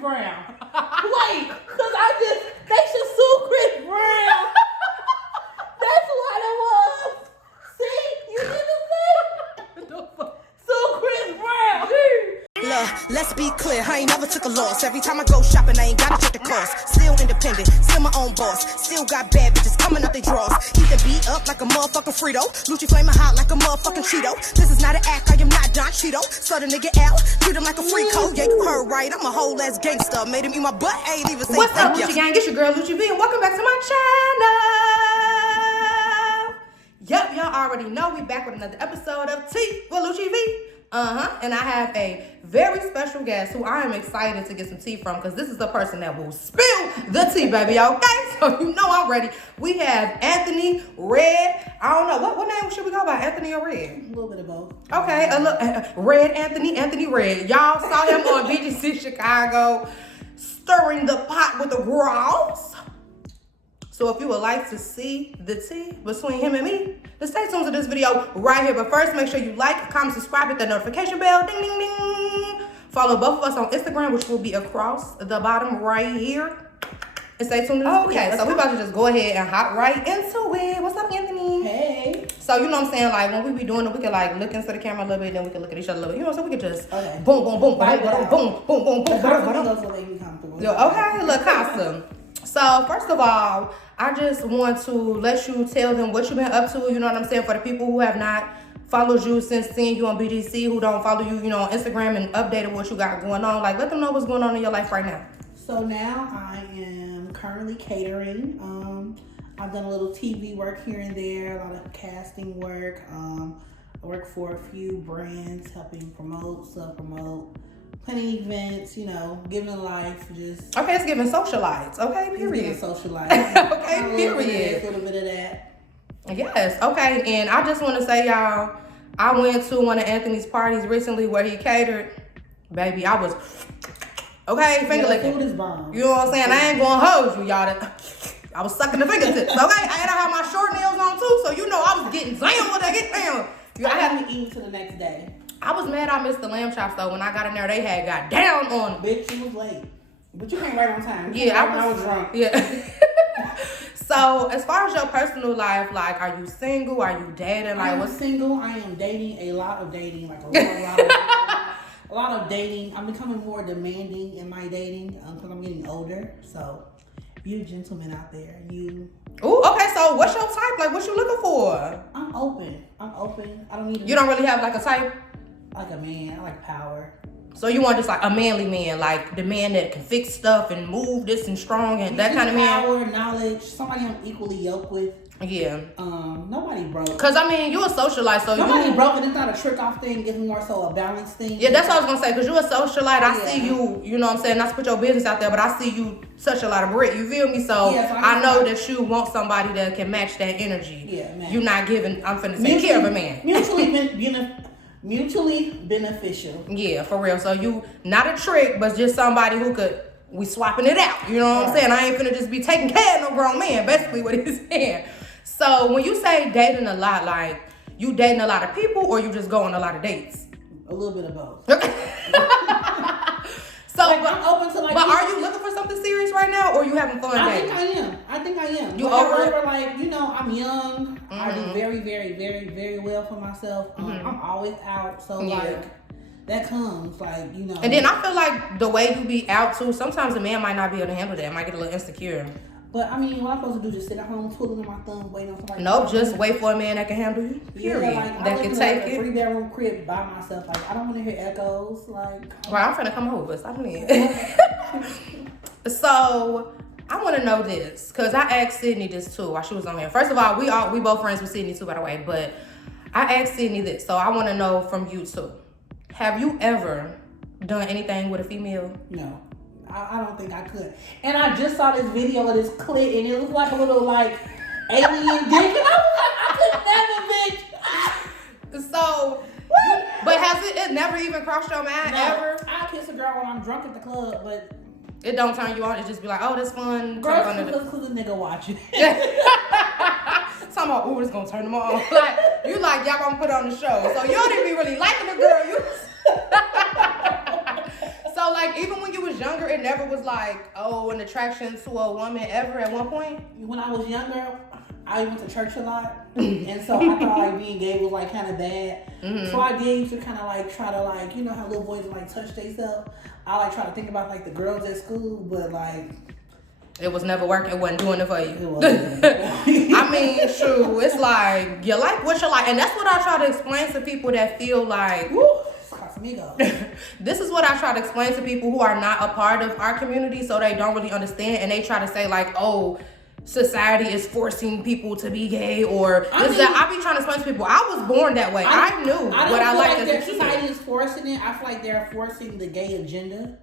Brown. Wait, because they should sue Chris Brown. That's what it was. See? You didn't say? Sue Chris Brown. Look, let's be clear, I ain't never took a loss. Every time I go shopping, I ain't gotta check the cost. Still independent, still my own boss. Still got bad bitches coming up they drawers. Keep the beat up like a motherfucking Frito. Lucci flaming hot like a motherfucking Cheeto. This is not an act, I am not Don Cheeto. So the nigga out, treat him like a free coat. Yeah, you heard right, I'm a whole ass gangster. Made him eat my butt, ain't even say What's up, thank Lucci ya. gang? It's your girl Lucci V, and welcome back to my channel. Yep, y'all already know we back with another episode of Tea with Lucci V. And I have a very special guest who I am excited to get some tea from, because this is the person that will spill the tea, baby, okay? So you know I'm ready. We have Anthony Red. I don't know, what name should we go by, Anthony or Red? A little bit of both. Okay, Red Anthony Red. Y'all saw him on BGC Chicago stirring the pot with the grouse. So if you would like to see the tea between him and me, then stay tuned to this video right here. But first, make sure you like, comment, subscribe, hit that notification bell, ding, ding, ding. Follow both of us on Instagram, which will be across the bottom right here. And stay tuned to this video. So we about to just go ahead and hop right into it. What's up, Anthony? Hey. So you know what I'm saying? Like when we be doing it, we could like look into the camera a little bit, then we can look at each other a little bit. You know, so we could just boom, boom, boom, boom, boom, boom, boom, boom, boom. Okay, look, awesome. So first of all, I just want to let you tell them what you've been up to, you know what I'm saying, for the people who have not followed you since seeing you on BGC, who don't follow you, you know, on Instagram and updated what you got going on. Like, let them know what's going on in your life right now. So now I am currently catering. I've done a little TV work here and there, a lot of casting work. I work for a few brands, helping promote, self-promote. Planning events, you know, giving life, just... Okay, it's giving socialites, okay, period. Socialites. Okay, period. A little bit of that. Yes, okay, and I just want to say, y'all, I went to one of Anthony's parties recently where he catered. Baby, I was, okay, finger licking. Food is bomb. You know what I'm saying? I ain't gonna hold you, y'all. I was sucking the fingertips, okay? I had to have my short nails on too, so you know I was getting down when I get down. I haven't eaten till the next day. I was mad I missed the lamb chops though. When I got in there, they had got down on them. Bitch, you was late. But you came right on time. Yeah, I was drunk. Yeah. So, as far as your personal life, like, are you single? Are you dating? Like, I'm single. I am dating a lot of dating. Like, a lot of dating. I'm becoming more demanding in my dating because I'm getting older. So, you gentlemen out there, you... Ooh, okay, so what's your type? Like, what you looking for? I'm open. I don't need... You don't really have, like, a type? Like a man. I like power. So you want just like a manly man, like the man that can fix stuff and move this and strong and that kind of man? Power, knowledge, somebody I'm equally yoked with. Yeah. Nobody broke. Cause I mean, you a socialite, so nobody broke, and it's not a trick off thing. It's more so a balance thing. Yeah, that's what I was gonna say. Cause you a socialite, I see you. You know what I'm saying? Not to put your business out there, but I see you touch a lot of brick. You feel me? So I know that you want somebody that can match that energy. Yeah, man. You're not giving. I'm finna say care of a man. Mutually beneficial. Yeah, for real. So you not a trick, but just somebody who could. We swapping it out. You know what I'm saying? I ain't finna just be taking care of no grown man. Basically, what he's saying. So when you say dating a lot, like you dating a lot of people, or you just go on a lot of dates? A little bit of both. So, like, I'm open to like. But are you looking for something serious right now, or you having fun dating? I think I am. You over it? Like, you know, I'm young. Mm-hmm. I do very, very, very, very well for myself. I'm always out, so like that comes, like, you know. And then I feel like the way you be out too, sometimes a man might not be able to handle that. Might get a little insecure. But I mean, what I'm supposed to do? Just sit at home, twiddling my thumbs, waiting on somebody. Nope, just wait for a man that can handle you. Period. Yeah, like, that can take it. 3-bedroom crib by myself. Like, I don't want to hear echoes. Like, well, I'm finna come over. Stop me. So I want to know this because I asked Sydney this too while she was on here. First of all, we both friends with Sydney too, by the way. But I asked Sydney this, so I want to know from you too. Have you ever done anything with a female? No. I don't think I could. And I just saw this video of this clit, and it looked like a little, like, alien dick. And I was like, I could never, bitch. So, but has it never even crossed your mind ever? I kiss a girl when I'm drunk at the club, but it don't turn you on. It just be like, oh, that's fun. Girl, because the nigga watching. Talking about, ooh, it's gonna turn them on. Like, you like, y'all gonna put on the show. So you don't even be really liking the girl. So like, even when you was younger, it never was like, oh, an attraction to a woman ever at one point? When I was younger, I went to church a lot. And so I thought like being gay was like kind of bad. Mm-hmm. So I did used to kind of like try to like, you know how little boys like touch themselves? I like try to think about like the girls at school, but like... It was never working. It wasn't doing it for you. It wasn't. I mean, true. It's like, you like what you like. And that's what I try to explain to people that feel like... Woo. This is what I try to explain to people who are not a part of our community, so they don't really understand, and they try to say like, oh, society is forcing people to be gay, or I be trying to explain to people, I was born that way. I knew what I liked as a kid. Society is forcing it. I feel like they're forcing the gay agenda.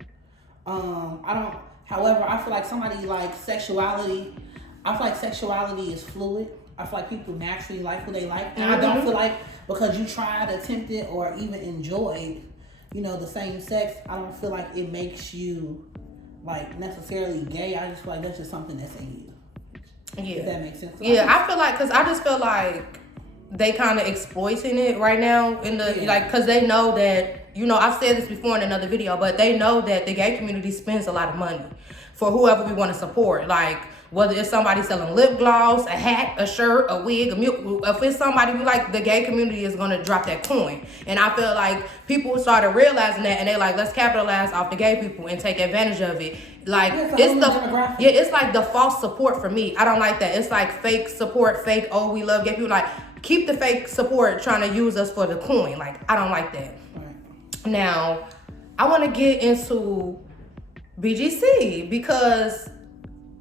However, I feel like somebody like sexuality. I feel like sexuality is fluid. I feel like people naturally like who they like. And I don't feel like because you tried, attempted, or even enjoyed, you know, the same sex, I don't feel like it makes you like necessarily gay. I just feel like that's just something that's in you. Yeah. If that makes sense. Yeah, I feel like, because I just feel like they kind of exploiting it right now in the, like, because they know that, you know, I've said this before in another video, but they know that the gay community spends a lot of money for whoever we want to support. Like, whether it's somebody selling lip gloss, a hat, a shirt, a wig, a milk, if it's somebody we like, the gay community is going to drop that coin. And I feel like people started realizing that, and they like, let's capitalize off the gay people and take advantage of it. Like, it's like the false support for me. I don't like that. It's like fake support, fake, oh, we love gay people. Like, keep the fake support trying to use us for the coin. Like, I don't like that. Right. Now, I want to get into BGC because...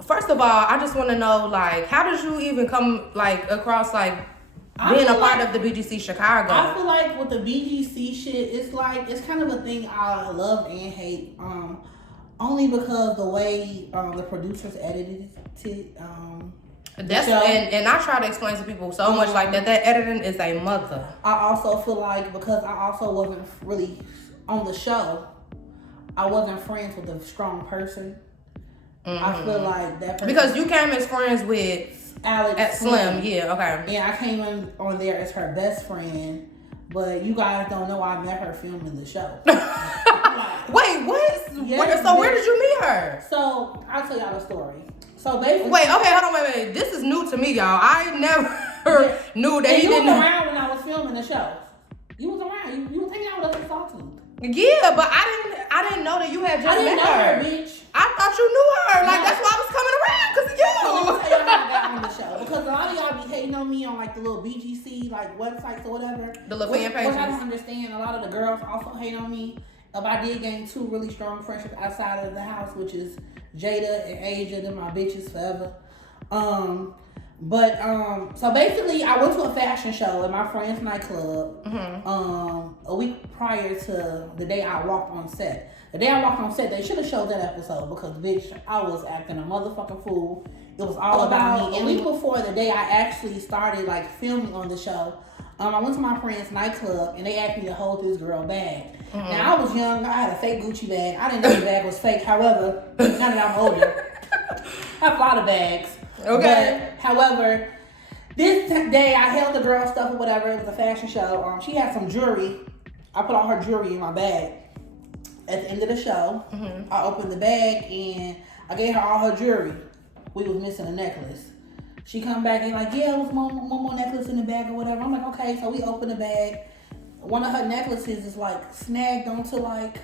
First of all, I just want to know, like, how did you even come, like, across, like, being a part of the BGC Chicago? I feel like with the BGC shit, it's like, it's kind of a thing I love and hate. Only because the way the producers edited it. That's and I try to explain to people so much like that editing is a mother. I also feel like because I also wasn't really on the show, I wasn't friends with a strong person. Mm-hmm. I feel like that person, because you came as friends with Alex at Slim, yeah, okay. And I came on there as her best friend, but you guys don't know I met her filming the show. Wait, what? Yes, where did you meet her? So I'll tell y'all the story. So basically, wait, okay, hold on, wait. This is new to me, y'all. I never knew that he didn't. You was around when I was filming the show. You was around. You was hanging out with us at Sawtooth. Yeah, but I didn't know that you had just met her. Bitch. I thought you knew her. Like, that's why I was coming around, because of you. So let me tell y'all how I got on the show. Because a lot of y'all be hating on me on, like, the little BGC, like, websites or whatever. The little fan pages. What I don't understand, a lot of the girls also hate on me. I did gain 2 really strong friendships outside of the house, which is Jada and Asia. They're my bitches forever. So basically, I went to a fashion show at my friend's nightclub a week prior to the day I walked on set. The day I walked on set, they should have showed that episode because, bitch, I was acting a motherfucking fool. It was all about me. A week before the day I actually started, like, filming on the show, I went to my friend's nightclub and they asked me to hold this girl bag. Now, I was young. I had a fake Gucci bag. I didn't know the bag was fake. However, now that I'm older, I have a lot of bags. Okay. But, however, this day I held the girl stuff or whatever. It was a fashion show. She had some jewelry. I put all her jewelry in my bag. At the end of the show, I opened the bag and I gave her all her jewelry. We was missing a necklace. She come back and like, yeah, it was one more necklace in the bag or whatever. I'm like, okay. So we open the bag. One of her necklaces is like snagged onto like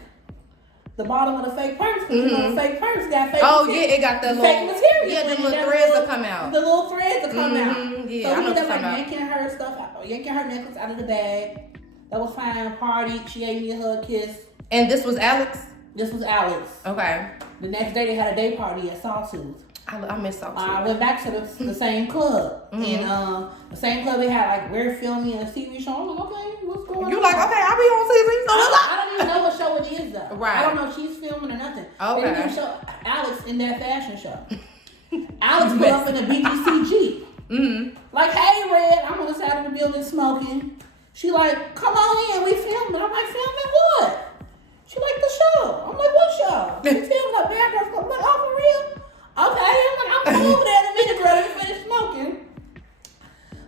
the bottom of the fake purse. You know, the fake purse got fake material. Yeah, it got the fake material. Yeah, the little threads will come out. The little threads will come out. Yeah, so I know we ended up like yanking her stuff out, yanking her necklace out of the bag. That was fine. Party. She gave me a hug, kiss. And this was Alex? This was Alex. Okay. The next day they had a day party at Sawtooth. I miss Sawtooth. I went back to the same club. And the same club they had, like, we're filming a TV show. I'm like, okay, what's going on? You're like, okay, I'll be on TV. So I don't even know what show it is, though. Right. I don't know if she's filming or nothing. Okay. They didn't even show Alex in that fashion show. Alex put up in a BGC Jeep. Like, hey, Red, I'm on the side of the building smoking. She like, come on in, we filming. I'm like, filming what? She like, the show. I'm like, what show? She filming like bad girl stuff. I'm like, oh, for real? Okay. I'm like, I'm over there in a minute, girl. You finished smoking.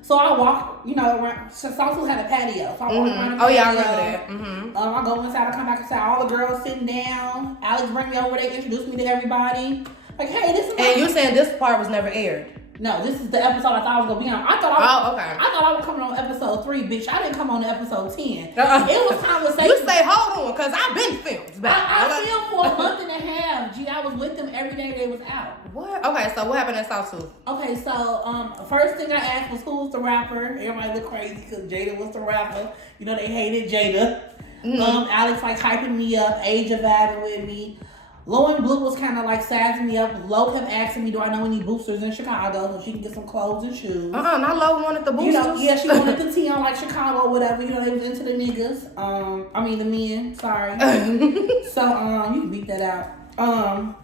So So I walk, around. So Southfield had a patio. So I walk around the patio. Oh yeah, I remember that. Mm-hmm. I go inside. I come back inside. All the girls sitting down. Alex bring me over. They introduce me to everybody. Like, hey, this is. And you saying this part was never aired? No, this is the episode I thought I was gonna be on. I thought I was coming on episode 3, bitch. I didn't come on to episode 10. It was conversation. You say, hold on, cause I've been filmed. I filmed for a month and a half. Gee, I was with them every day they was out. What? Okay, so what happened at South Tooth? Okay, so first thing I asked was who was the rapper. Everybody looked crazy because Jada was the rapper. They hated Jada. Mm-hmm. Alex like hyping me up. Asia vibing with me. Lo and Blue was kind of like sizing me up. Lo kept asking me, do I know any boosters in Chicago so she can get some clothes and shoes. Not Lo wanted the boosters. Yeah, she wanted the tea on like Chicago or whatever. They was into the niggas. The men. Sorry. So, you can beat that out.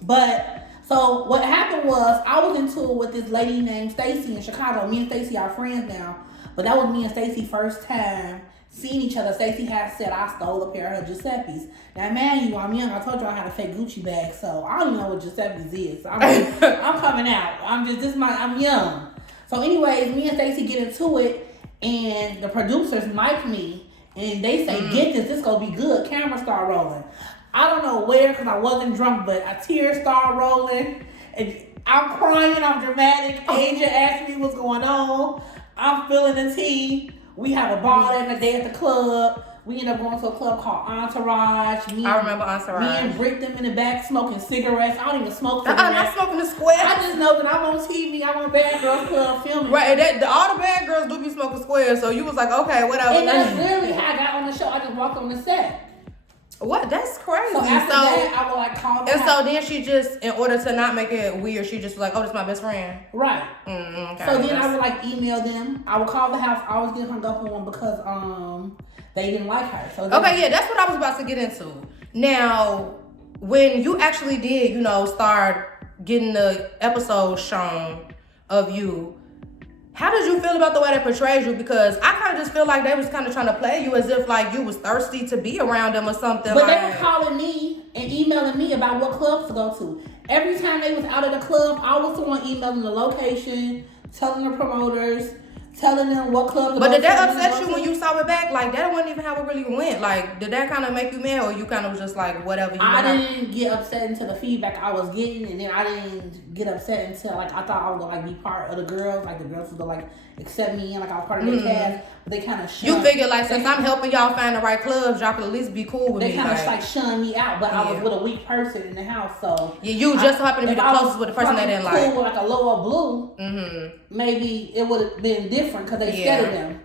But, so what happened was I was into it with this lady named Stacy in Chicago. Me and Stacy are friends now. But that was me and Stacy first time seeing each other. Stacy had said I stole a pair of her Giuseppe's. Now, man, I'm young. I told you I had a fake Gucci bag, so I don't even know what Giuseppe's is. I'm coming out. I'm young. So, anyways, me and Stacy get into it, and the producers mic me, and they say, "Get this gonna be good." Camera start rolling. I don't know where, because I wasn't drunk, but a tear started rolling, and I'm crying. I'm dramatic. Asia asked me what's going on. I'm feeling the tea. We have a ball that day at the club. We end up going to a club called Entourage. I remember Entourage. Me and Brick them in the back smoking cigarettes. I don't even smoke cigarettes. I'm not smoking the square. I just know that I'm on TV. I'm on Bad Girls Club filming. Right, and all the bad girls do be smoking squares. So you was like, okay, whatever. And that's literally how I got on the show. I just walked on the set. What? That's crazy. So after that, I would like call them. And so then she just, in order to not make it weird, she just was like, oh, this is my best friend. Right. Okay, so then I would like email them. I would call the house. I always get hung up on because they didn't like her. So okay, yeah, that's what I was about to get into. Now, when you actually did, start getting the episodes shown of you, how did you feel about the way they portrayed you? Because I kind of just feel like they was kind of trying to play you as if like you was thirsty to be around them or something. But they were calling me and emailing me about what clubs to go to. Every time they was out of the club, I was the one emailing the location, telling the promoters, telling them what club to go to. But did that upset you when you saw it back? Like, that wasn't even how it really went. Like, did that kind of make you mad, or you kind of was just like, whatever? I didn't get upset until the feedback I was getting, and then I didn't get upset until, like, I thought I was going to, like, be part of the girls. Like, the girls was going to, like, accept me in, like, I was part of their cast. But they kind of shunned. You figured, like, since I'm helping y'all find the right clubs, y'all could at least be cool with me. They kind of, like, shunned me out, but I was with a weak person in the house, so. Yeah, you just so happened to be the closest with the person they didn't like. Cool with, like, a lower blue, maybe it would have been different, because they scared them.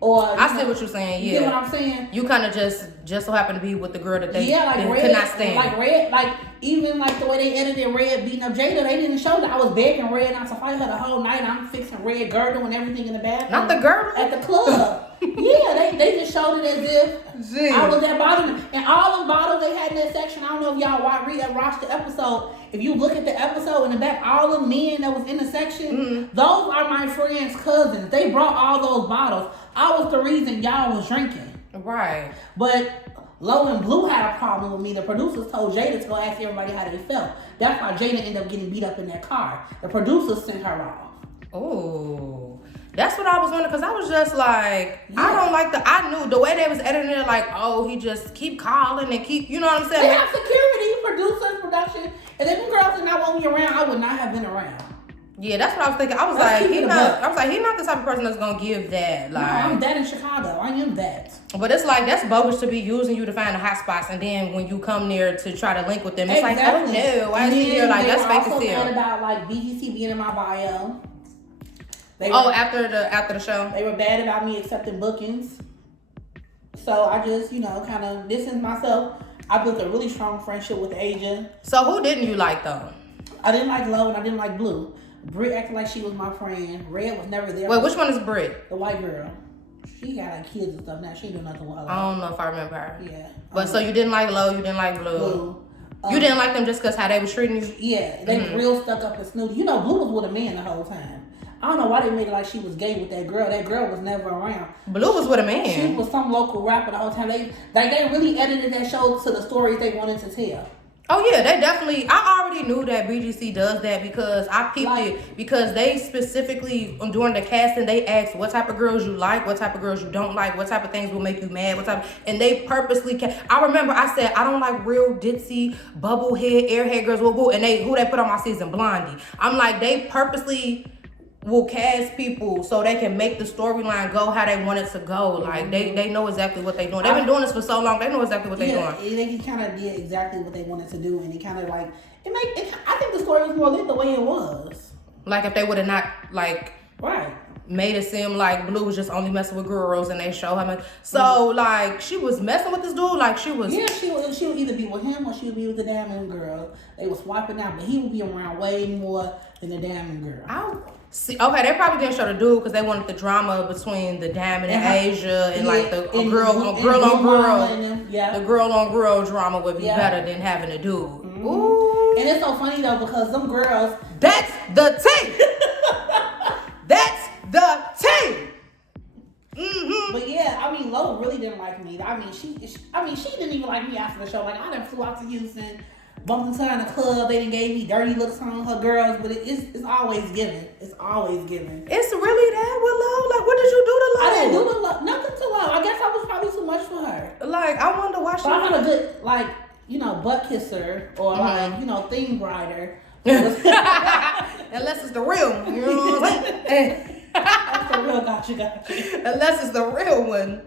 Or I see what you're saying. Yeah, you know what I'm saying. You kind of just so happen to be with the girl that they Red, could not stand. Like Red, like even like the way they edited Red beating up Jada, they didn't show that I was begging Red not to fight her the whole night. I'm fixing Red girdle and everything in the bathroom. Not the girdle at the club. Yeah, they just showed it as if I was that bothering them. And all the bottles they had in that section. I don't know if y'all watched the episode. If you look at the episode in the back, all the men that was in the section, those are my friends' cousins. They brought all those bottles. I was the reason y'all was drinking. Right. But Lo and Blue had a problem with me. The producers told Jada to go ask everybody how they felt. That's why Jada ended up getting beat up in that car. The producers sent her off. Oh. That's what I was wondering, because I was just like, I knew the way they was editing it, like, oh, he just keep calling and keep, you know what I'm saying? They have security, producers, production. If them girls did not want me around, I would not have been around. Yeah, that's what I was thinking. I was like, he's not the type of person that's gonna give that. Like, no, I'm that in Chicago. I am that. But it's like, that's bogus to be using you to find the hot spots, and then when you come there to try to link with them, it's like, oh no, why is he here? Like, that's fake as hell. They were also mad about like BGC being in my bio. After the show, they were bad about me accepting bookings. So I just, kind of distanced myself. I built a really strong friendship with Asia. So who didn't you like though? I didn't like Lo and I didn't like Blue. Britt acted like she was my friend. Red was never there. Wait, which one is Britt? The white girl. She got like kids and stuff now. She ain't doing nothing with her life. I don't know if I remember her. Yeah. But so you didn't like Lo, you didn't like Blue. You didn't like them just because how they was treating you? Yeah, they was real stuck up and snooty. Blue was with a man the whole time. I don't know why they made it like she was gay with that girl. That girl was never around. Blue was with a man. She was some local rapper the whole time. They really edited that show to the stories they wanted to tell. Oh yeah, they definitely. I already knew that BGC does that because I peeped it because they specifically during the casting they asked what type of girls you like, what type of girls you don't like, what type of things will make you mad, what type, and they purposely. I remember I said I don't like real ditzy bubblehead airhead girls, and who they put on my season, Blondie. I'm like they purposely will cast people so they can make the storyline go how they want it to go. Like they know exactly what they're doing. They've been doing this for so long. They know exactly what they're doing. They kind of did exactly what they wanted to do, and it kind of like I think the story was more lit the way it was. Like if they would have not right made it seem like Blue was just only messing with girls, and they show him. So like she was messing with this dude. Like she was. Yeah, she would either be with him or she would be with the Diamond girl. They were swapping out, but he would be around way more than the Diamond girl. See, okay, they probably didn't show the dude because they wanted the drama between the Diamond and Asia and like the girl on girl drama would be better than having a dude. Mm-hmm. Ooh. And it's so funny though because them girls. That's the team. That's the team. Mm-hmm. But yeah, I mean, Lo really didn't like me. I mean, she didn't even like me after the show. Like I done flew out to Houston. Bumped into her in the club. They done gave me dirty looks on her girls, but it's always given. It's always given. It's really that with Lo? Like, what did you do to Lo? I didn't do nothing to Lo. I guess I was probably too much for her. Like, I wonder why she. But I'm a good butt kisser or thing brighter. Unless it's the real one, you know what I'm saying? That's the real gotcha. Unless it's the real one.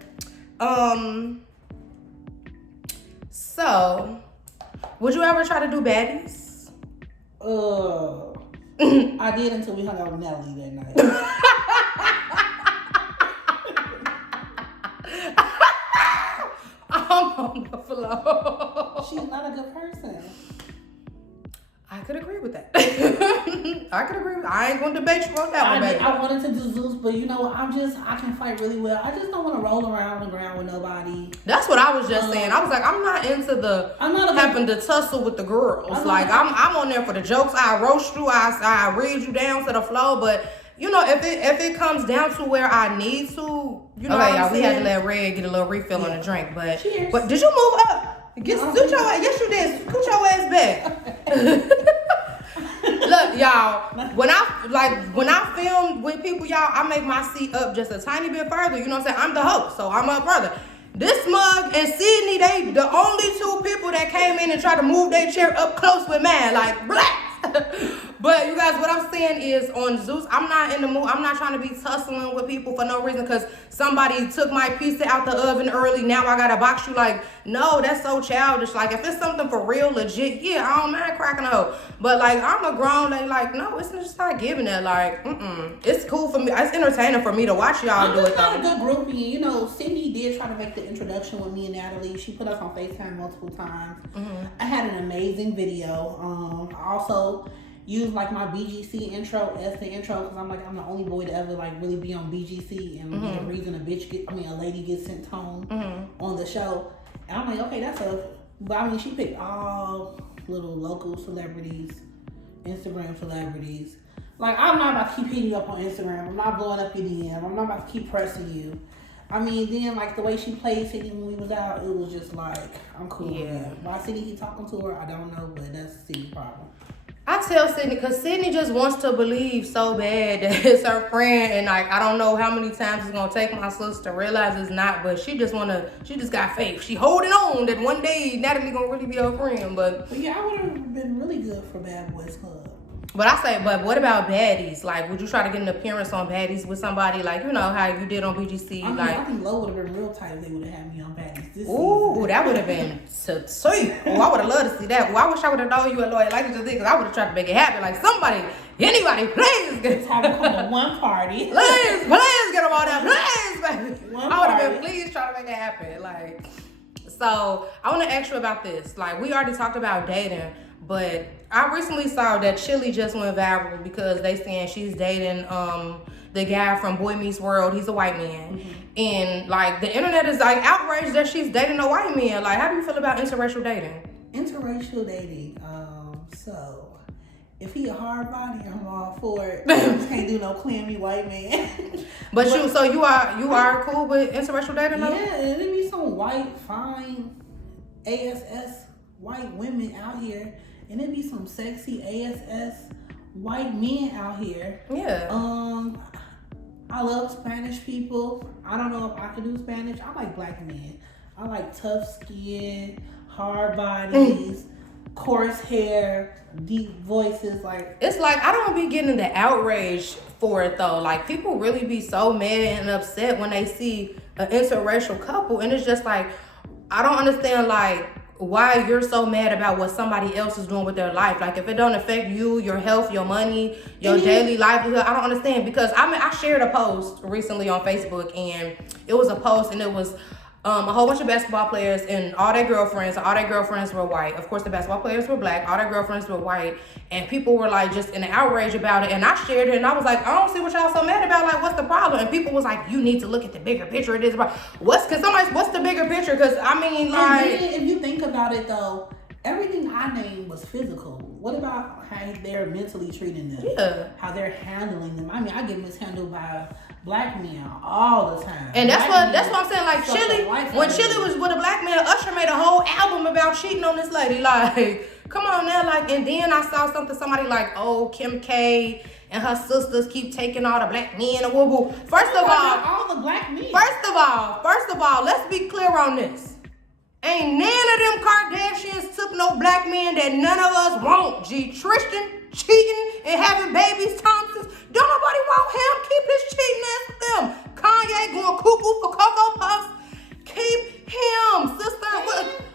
So. Would you ever try to do baddies? I did until we hung out with Nelly that night. I'm on the floor. She's not a good person. I could agree with that. I ain't gonna debate you on that one, baby. I wanted to do Zeus, but I can fight really well. I just don't want to roll around on the ground with nobody. That's what I was just saying. I was like, I'm not into having to tussle with the girls. I'm on there for the jokes. I roast you. I read you down to the floor. But if it comes down to where I need to, we had to let Red get a little refill on the drink. But cheers. But did you move up? Yes, you did. Scoot your ass back. Look, y'all. When I film with people, y'all, I make my seat up just a tiny bit further. You know what I'm saying? I'm the host, so I'm up further. This mug and Sydney, they the only two people that came in and tried to move their chair up close with mine, like black. But you guys, what I'm saying is on Zeus, I'm not in the mood. I'm not trying to be tussling with people for no reason because somebody took my pizza out the oven early. Now I gotta box you. Like, no, that's so childish. Like, if it's something for real, legit, yeah, I don't mind cracking a hoe. But like, I'm a grown lady. Like, no, it's just not giving that. Like, it's cool for me. It's entertaining for me to watch y'all do it. I'm not a good groupie. Sydney did try to make the introduction with me and Natalie. She put us on FaceTime multiple times. Mm-hmm. I had an amazing video. I also use my BGC intro as the intro because I'm the only boy to ever really be on BGC and be the reason a lady gets sent home on the show. And I'm like, okay, but she picked all little local celebrities, Instagram celebrities. I'm not about to keep hitting you up on Instagram. I'm not blowing up your DM. I'm not about to keep pressing you. Then the way she played Sydney when we was out, it was just I'm cool. Yeah. Why Sydney keep talking to her, I don't know, but that's Sydney's problem. I tell Sydney because Sydney just wants to believe so bad that it's her friend, and I don't know how many times it's gonna take my sister to realize it's not, but she just got faith. She holding on that one day Natalie gonna really be her friend, but yeah, I would have been really good for Bad Boys Club. But what about baddies? Would you try to get an appearance on baddies with somebody how you did on BGC? I think Lo would have been real tight if they would have had me on baddies this season. That would have been sweet. Oh, I would have loved to see that. Well, I wish I would have known you a lawyer like this because I would have tried to make it happen. Anybody, please get have them come to one party. Please get them on there, please, baby. I would have been please try to make it happen. So I want to ask you about this. We already talked about dating. But I recently saw that Chili just went viral because they saying she's dating the guy from Boy Meets World. He's a white man. Mm-hmm. And the internet is outraged that she's dating a white man. How do you feel about interracial dating? Interracial dating. So if he a hard body, I'm all for it. I just can't do no clammy white man. but you are cool with interracial dating? Yeah, it be some white, fine, ASS white women out here, and it be some sexy ASS white men out here. Yeah. I love Spanish people. I don't know if I can do Spanish. I like black men. I like tough skin, hard bodies, coarse hair, deep voices. Like, it's like I don't be getting the outrage for it though. Like, people really be so mad and upset when they see an interracial couple, and it's just like, I don't understand like why you're so mad about what somebody else is doing with their life. Like, if it don't affect you, your health, your money, your daily livelihood, I don't understand. Because I shared a post recently on Facebook, and it was a post, and it was a whole bunch of basketball players, and all their girlfriends were white. Of course, the basketball players were black. All their girlfriends were white, and people were like just in an outrage about it. And I shared it, and I was like, I don't see what y'all so mad about. Like, what's the problem? And people was like, you need to look at the bigger picture. It is about what's the bigger picture? Because I mean, like, and then, if you think about it though, everything I named was physical. What about how they're mentally treating them? Yeah. How they're handling them. I mean, I get mishandled by black men all the time. And that's black what I'm saying. Like, Chili, when Chili was with a black man, Usher made a whole album about cheating on this lady. Like, come on now. Like, and then I saw somebody like, oh, Kim K and her sisters keep taking all the black men and woo-woo. First of all the black men. First of all, let's be clear on this. Ain't none of them Kardashians took no black men that none of us want. G. Tristan cheating and having babies, Thompsons. Don't nobody want him. Keep his cheating ass with them. Kanye going cuckoo for Cocoa Puffs. Keep him. Sister,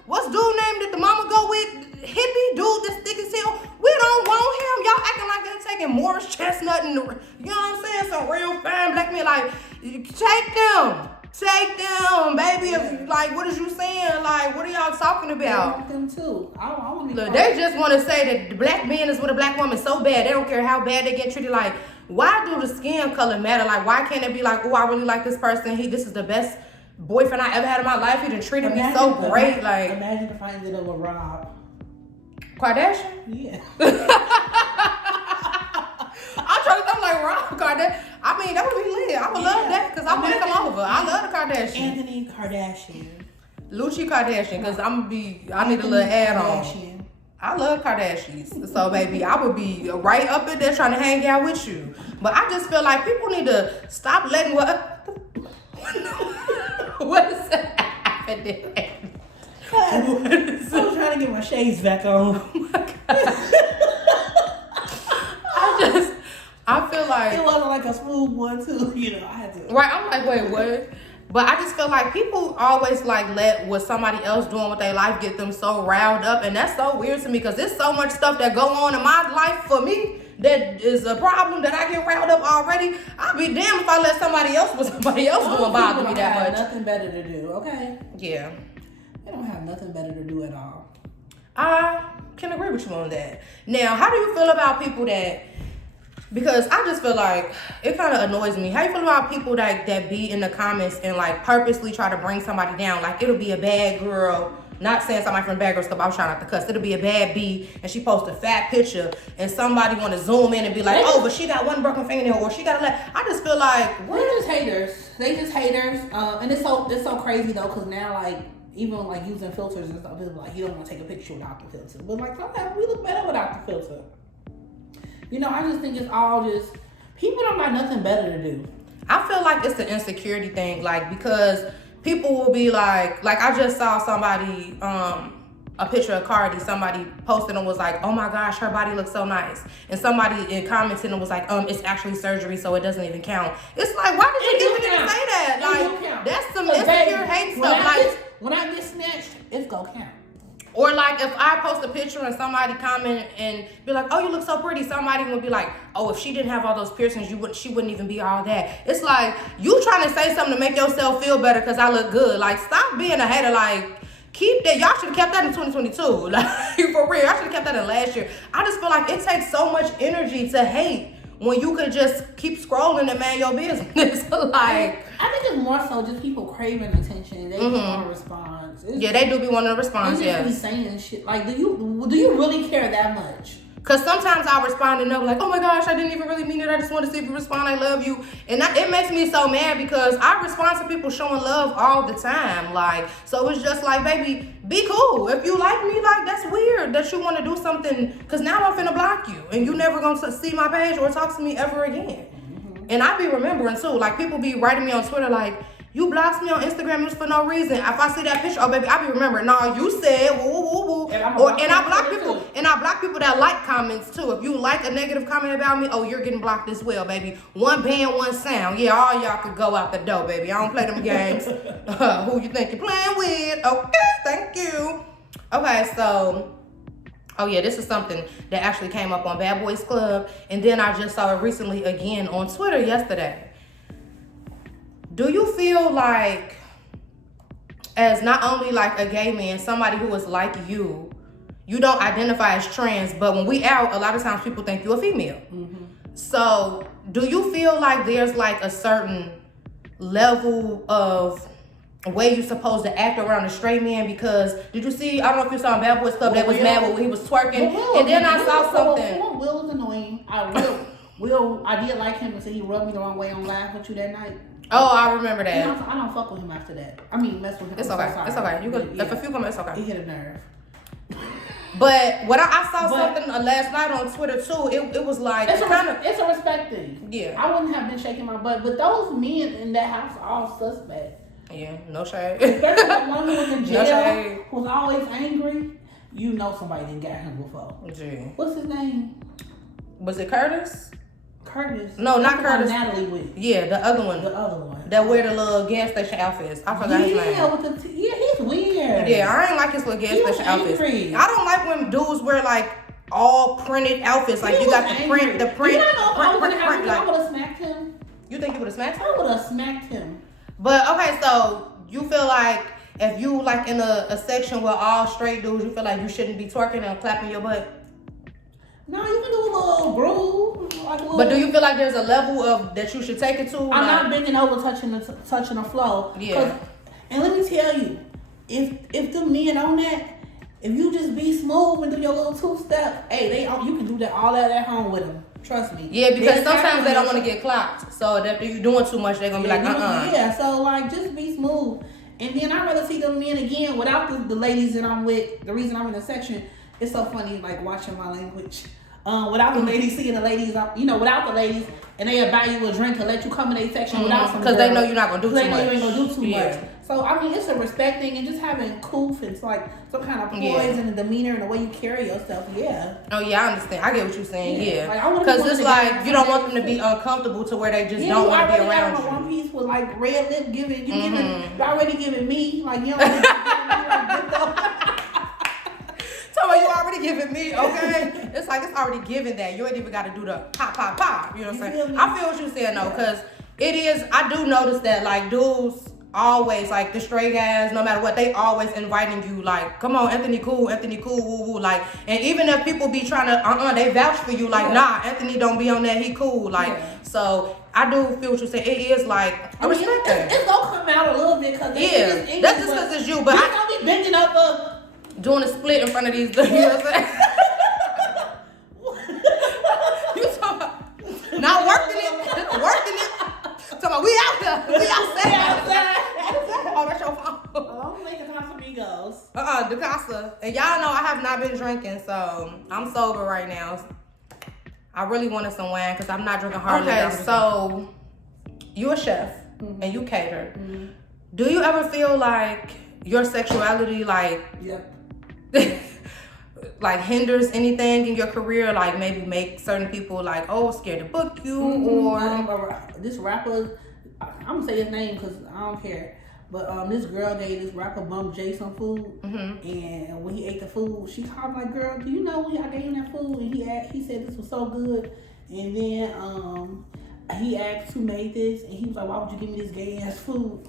what's dude name that the mama go with? Hippie dude that's thick as hell. We don't want him. Y'all acting like they're taking Morris Chestnut and, you know what I'm saying? Some real fine black men. Like, take them. Take them, baby. If, like, what is you saying? Like, what are y'all talking about? I want them too. I want to be. Look, they just want to say that the black man is with a black woman so bad. They don't care how bad they get treated. Like, why do the skin color matter? Like, why can't it be like, oh, I really like this person. This is the best boyfriend I ever had in my life. He done treated me so great. Like, imagine if I ended up with Rob Kardashian. Yeah. I'm like Rob Kardashian. I mean, that would be lit. I would love that because I want to come over. I love the Kardashians. Anthony Kardashian. Lucci Kardashian, because I need a little add-on. I love Kardashians. So, baby, I would be right up in there trying to hang out with you. But I just feel like people need to stop letting what is that happening? I was trying to get my shades back on. Oh my God. I feel like it wasn't like a smooth one too, you know. I had to. Right, I'm like, wait, what? But I just feel like people always like let what somebody else doing with their life get them so riled up, and that's so weird to me because there's so much stuff that go on in my life for me that is a problem that I get riled up already. I'll be damned if I let somebody else doing bother me that much. Nothing better to do, okay? Yeah. They don't have nothing better to do at all. I can agree with you on that. Now, how do you feel about people that? Because I just feel like it kind of annoys me. How you feel about people that be in the comments and like purposely try to bring somebody down? Like, it'll be a bad girl. Not saying somebody from Bad Girl Stuff, I was trying not to cuss. It'll be a bad B, and she posts a fat picture, and somebody want to zoom in and be like, oh, but she got one broken fingernail, or she got a leg. I just feel like, what? They're just haters. They just haters. And it's so crazy though, because now like even like using filters and stuff, people like you don't want to take a picture without the filter, but like sometimes we look better without the filter. You know, I just think it's all just people don't got nothing better to do. I feel like it's an insecurity thing, like because people will be like I just saw somebody, a picture of Cardi, somebody posted and was like, oh my gosh, her body looks so nice. And somebody in commenting and was like, it's actually surgery, so it doesn't even count. It's like, why did you even say that? Like, that's some insecure hate stuff. When I get snatched, it's gonna count. Or like if I post a picture and somebody comment and be like, oh, you look so pretty, somebody would be like, oh, if she didn't have all those piercings, she wouldn't even be all that. It's like, you trying to say something to make yourself feel better because I look good. Like, stop being a hater. Like, keep that. Y'all should have kept that in 2022. Like, for real. I should have kept that in last year. I just feel like it takes so much energy to hate when you could just keep scrolling and man your business. Like, I think it's more so just people craving attention. They just want a response. Yeah, they do be wanting a response. They just be saying shit. Like, do you really care that much Because sometimes I'll respond and they'll be like, oh my gosh, I didn't even really mean it. I just want to see if you respond. I love you. And it makes me so mad because I respond to people showing love all the time. Like, so it's just like, baby, be cool. If you like me, like, that's weird that you want to do something. Because now I'm finna block you. And you never going to see my page or talk to me ever again. And I be remembering too. Like, people be writing me on Twitter like, you blocked me on Instagram just for no reason. If I see that picture, oh baby, I be remembering. No, you said woo woo woo. And I block people. And I block people that like comments too. If you like a negative comment about me, oh, you're getting blocked as well, baby. One band, one sound. Yeah, all y'all could go out the door, baby. I don't play them games. Who you think you're playing with? Okay, thank you. Okay, so. Oh yeah, this is something that actually came up on Bad Boys Club, and then I just saw it recently again on Twitter yesterday. Do you feel like, as not only like a gay man, somebody who is like you don't identify as trans, but when we out, a lot of times people think you're a female. Mm-hmm. So do you feel like there's like a certain level of way you're supposed to act around a straight man? Because did you see, I don't know if you saw in Bad Boys Club that was mad when he was twerking, and then I saw something. Will was annoying. I did like him until he rubbed me the wrong way on live with you that night. Oh, I remember that. I don't fuck with him after that. I mean, mess with him. It's okay. It's okay. You could, if a few comments, it's okay. He hit a nerve. But when I saw something last night on Twitter too, it was like it's a respect thing. Yeah. I wouldn't have been shaking my butt, but those men in that house are all suspect. Yeah, no shade. Especially the one who was in jail, No who's always angry. You know somebody didn't get him before. Gee. What's his name? Was it Curtis? Curtis. No, not Curtis. Natalie with. Yeah, the other one. The other one. That wear the little gas station outfits. I forgot his name. Yeah, he's weird. Yeah, I ain't like his little gas station outfits. I don't like when dudes wear like all printed outfits. Like you got the print. You know, if I would have smacked him. You think you would have smacked him? I would have smacked him. But okay, so you feel like if you like in a section with all straight dudes, you feel like you shouldn't be twerking and clapping your butt? No, you can do a little groove. But do you feel like there's a level of that you should take it to? I'm not bending over, touching the flow. Yeah. And let me tell you, if the men on that, if you just be smooth and do your little two-step, hey, you can do that all that at home with them. Trust me. Yeah, because sometimes they don't want to get clocked. So that if you're doing too much, they're gonna be like, Yeah, so like just be smooth. And then I'd rather see them men again without the ladies that I'm with. The reason I'm in the section, it's so funny, like watching my language. Without the ladies, seeing the ladies, without the ladies, and they buy you a drink to let you come in their section without some. Because they know you're not gonna do too much. They know you ain't gonna do too much. So I mean, it's a respect thing, and just having coof and like some kind of poise and the demeanor and the way you carry yourself. Yeah. Oh yeah, I understand. I get what you're saying. Yeah. Because like, it's like you don't want them to be uncomfortable to where they just don't want to be around you. One piece with like red lip giving you you already giving me like you don't. You already giving me, okay? It's like it's already given that. You ain't even got to do the pop, pop, pop. You know what I'm saying? I feel what you're saying though, because it is, I do notice that like dudes always, like the straight guys, no matter what, they always inviting you like, come on, Anthony cool, woo woo. Like, and even if people be trying to, they vouch for you, like, nah, Anthony don't be on that, he cool. Like, so I do feel what you're saying. It is like, I respect that. It's gonna come out a little bit because that's just because it's you, but I don't be bending up doing a split in front of these dudes, you know what I'm saying? You talking about not working it, just working it. Talking about we out there, we outside. Oh, that's your phone. Oh, I'm making Casamigos. The Casa. And y'all know I have not been drinking, so I'm sober right now. I really wanted some wine because I'm not drinking hardly. Okay, so you a chef and you cater. Mm-hmm. Do you ever feel like your sexuality, like, like hinders anything in your career? Like maybe make certain people like, scared to book you, or this rapper, I'm gonna say his name because I don't care. But this girl gave this rapper Bum J some food, and when he ate the food, she called like, "Girl, do you know when I gave him that food?" And he said this was so good, and then he asked who made this, and he was like, "Why would you give me this gay ass food?"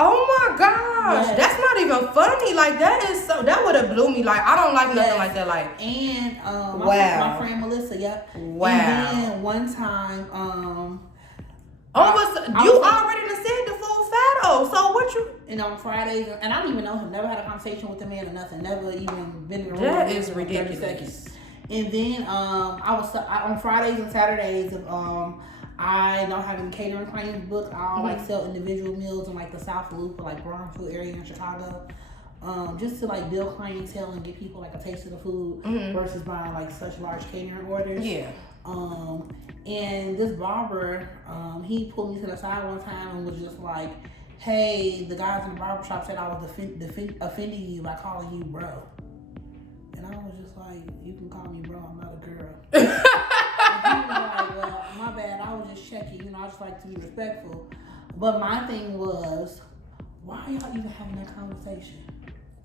Oh my gosh, that's not even funny. Like that would have blew me. Like I don't like nothing like that. Like my friend Melissa, Wow. And then one time, you already done said the food fatto. So what you? And on Fridays, and I don't even know him. Never had a conversation with the man or nothing. Never even been in a room. That is for 30 ridiculous. seconds. And then on Fridays and Saturdays, I don't have any catering clients booked. I'll like sell individual meals in like the South Loop or like Brownsville area in Chicago. Just to like build clientele and give people like a taste of the food versus buying like such large catering orders. Yeah. And this barber, he pulled me to the side one time and was just like, "Hey, the guys in the barber shop said I was offending you by calling you bro." And I was just like, "You can call me bro, I'm not a girl." And he was like, "Well, my bad, I was just checking, you know, I just like to be respectful." But my thing was, why are y'all even having that conversation?